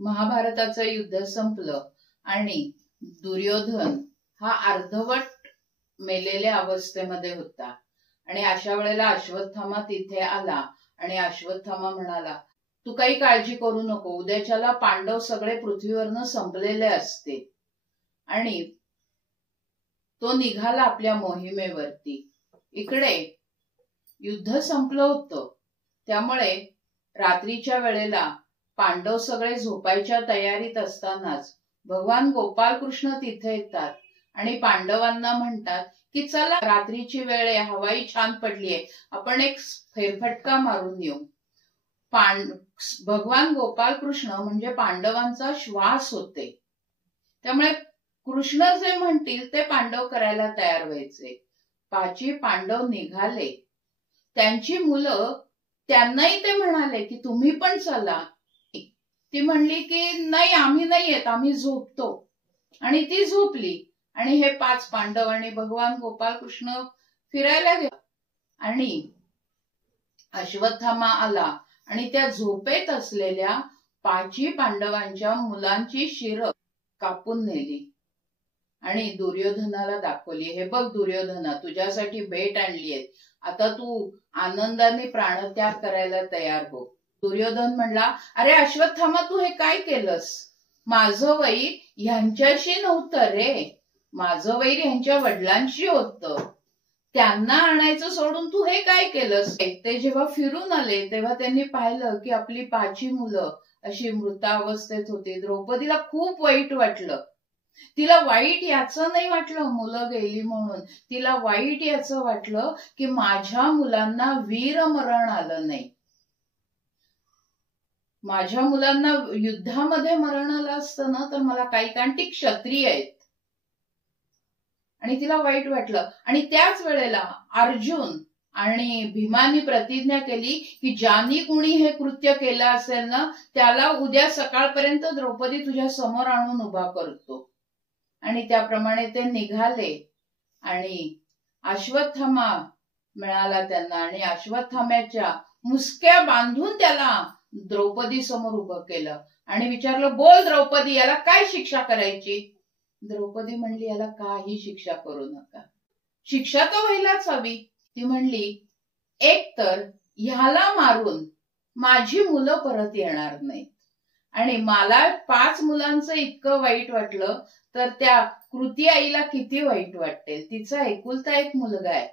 महाभारताचं युद्ध संपलं आणि दुर्योधन हा अर्धवट मेलेल्या अवस्थेमध्ये होता आणि अशा वेळेला अश्वत्थामा तिथे आला आणि अश्वत्थामा म्हणाला, तू काही काळजी करू नको, उद्याच्याला पांडव सगळे पृथ्वीवरनं संपलेले असते. आणि तो निघाला आपल्या मोहिमेवरती. इकडे युद्ध संपलं होतं, त्यामुळे रात्रीच्या वेळेला पांडव सगळे झोपायच्या तयारीत असतानाच भगवान गोपाल कृष्ण तिथे येतात आणि पांडवांना म्हणतात की चला, रात्रीची वेळ आहे, हवाई छान पडलीये, आपण एक फेरफटका मारून येऊ. भगवान गोपाल कृष्ण म्हणजे पांडवांचा श्वास होते, त्यामुळे कृष्ण जे म्हणतील ते पांडव करायला तयार व्हायचे. 5 पांडव निघाले. त्यांची मुलं त्यांनाही ते म्हणाले की तुम्ही पण चला. ती म्हणली की नाही, आम्ही नाही येत, आम्ही झोपतो. आणि ती झोपली आणि हे 5 पांडव आणि भगवान गोपाल कृष्ण फिरायला गेले. आणि अश्वत्थामा आला आणि त्या झोपेत असलेल्या 5 पांडवांच्या मुलांची शिरं कापून नेली आणि दुर्योधनाला दाखवली. हे बघ दुर्योधना, तुझ्यासाठी भेट आणलीये, आता तू आनंदाने प्राणत्याग करायला तयार हो. दुर्योधन म्हणला, अरे अश्वत्थामा, तू हे काय केलंस? माझं वैर ह्यांच्याशी नव्हतं रे, माझं वैर ह्यांच्या वडिलांशी होतं. त्यांना आणायचं सोडून तू हे काय केलंस? ते जेव्हा फिरून आले तेव्हा त्यांनी पाहिलं की आपली 5 मुलं अशी मृतावस्थेत होती. द्रौपदीला खूप वाईट वाटलं. तिला वाईट याचं नाही वाटलं मुलं गेली म्हणून, तिला वाईट याचं वाटलं की माझ्या मुलांना वीरमरण आलं नाही, माझ्या मुलांना युद्धामध्ये मरण आलं असतं ना तर मला काही, कारण ती क्षत्रिय आहेत. आणि तिला वाईट वाटलं. आणि त्याच वेळेला अर्जुन आणि भीमानी प्रतिज्ञा केली की ज्यानी कुणी हे कृत्य केलं असेल ना त्याला उद्या सकाळपर्यंत द्रौपदी तुझ्या समोर आणून उभा करतो. आणि त्याप्रमाणे ते निघाले आणि अश्वत्थामा मिळाला त्यांना आणि अश्वत्थाम्याच्या मुसक्या बांधून त्याला द्रौपदी समोर उभं केलं आणि विचारलं, बोल द्रौपदी, याला काय शिक्षा करायची? द्रौपदी म्हणली, याला काही शिक्षा करू नका, शिक्षा तर व्हायलाच हवी. ती म्हणली, एक तर ह्याला मारून माझी मुलं परत येणार नाहीत आणि मला 5 मुलांचं इतकं वाईट वाटलं तर त्या कृती आईला किती वाईट वाटेल, तिचा एकुलता एक मुलगा आहे.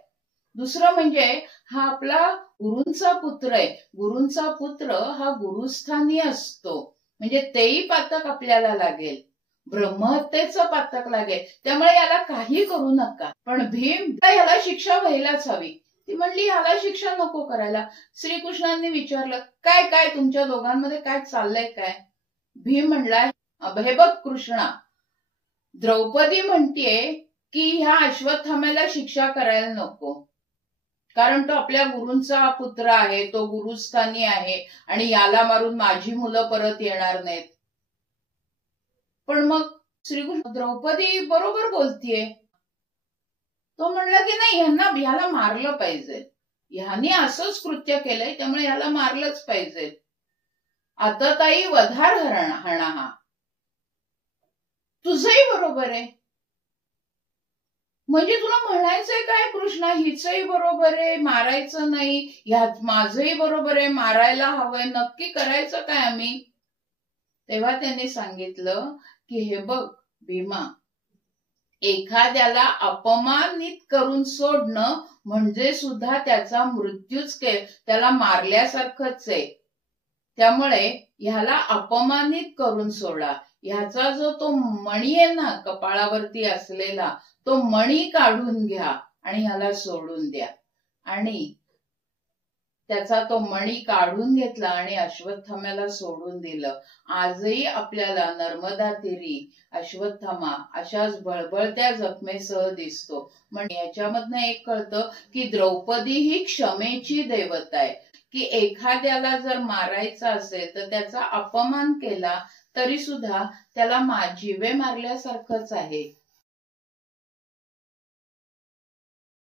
दुसरं म्हणजे हा आपला गुरूंचा पुत्र आहे, गुरूंचा पुत्र हा गुरुस्थानी असतो, म्हणजे तेही पातक आपल्याला लागेल, ब्रह्महत्येचं पातक लागेल, त्यामुळे याला काही करू नका. पण भीम, याला शिक्षा व्हायलाच हवी. ती म्हणली, याला शिक्षा नको करायला. श्रीकृष्णांनी विचारलं, काय काय तुमच्या दोघांमध्ये काय चाललंय काय? भीम म्हणला, हे बघ कृष्णा, द्रौपदी म्हणतीये की ह्या अश्वत्थाम्याला शिक्षा करायला नको, कारण तो आपल्या गुरूंचा पुत्र आहे, तो गुरुस्थानी आहे आणि याला मारून माझी मुलं परत येणार नाहीत. पण मग श्रीकृष्ण, द्रौपदी बरोबर बोलतीये. तो म्हणला की नाही, ह्याला मारलं पाहिजे, ह्यानी असंच कृत्य केलंय त्यामुळे ह्याला मारलंच पाहिजे. आतताई वधार हरणा हा, तुझंही बरोबर आहे. म्हणजे तुला म्हणायचंय काय कृष्णा, हिचंही बरोबर आहे, मारायचं नाही, ह्यात माझंही बरोबर आहे, मारायला हवंय, नक्की करायचं काय आम्ही? तेव्हा त्यांनी सांगितलं की हे बघ भीमा, एखाद्याला अपमानित करून सोडणं म्हणजे सुद्धा त्याचा मृत्यूच, त्याला मारल्यासारखंच आहे. त्यामुळे ह्याला अपमानित करून सोडा. ह्याचा जो तो मणी आहे ना कपाळावरती असलेला, तो मणी काढून घ्या आणि ह्याला सोडून द्या. आणि त्याचा तो मणी काढून घेतला आणि अश्वत्थाम्याला सोडून दिलं. आजही आपल्याला नर्मदा तीरी अश्वत्थामा अशाच बळबळत्या जखमेसह दिसतो. म्हणजे याच्यामधनं एक कळतं की द्रौपदी ही क्षमेची देवता आहे, की एखाद्याला जर मारायचं असेल तर त्याचा अपमान केला तरी सुद्धा त्याला जीवे मारल्यासारखंच आहे.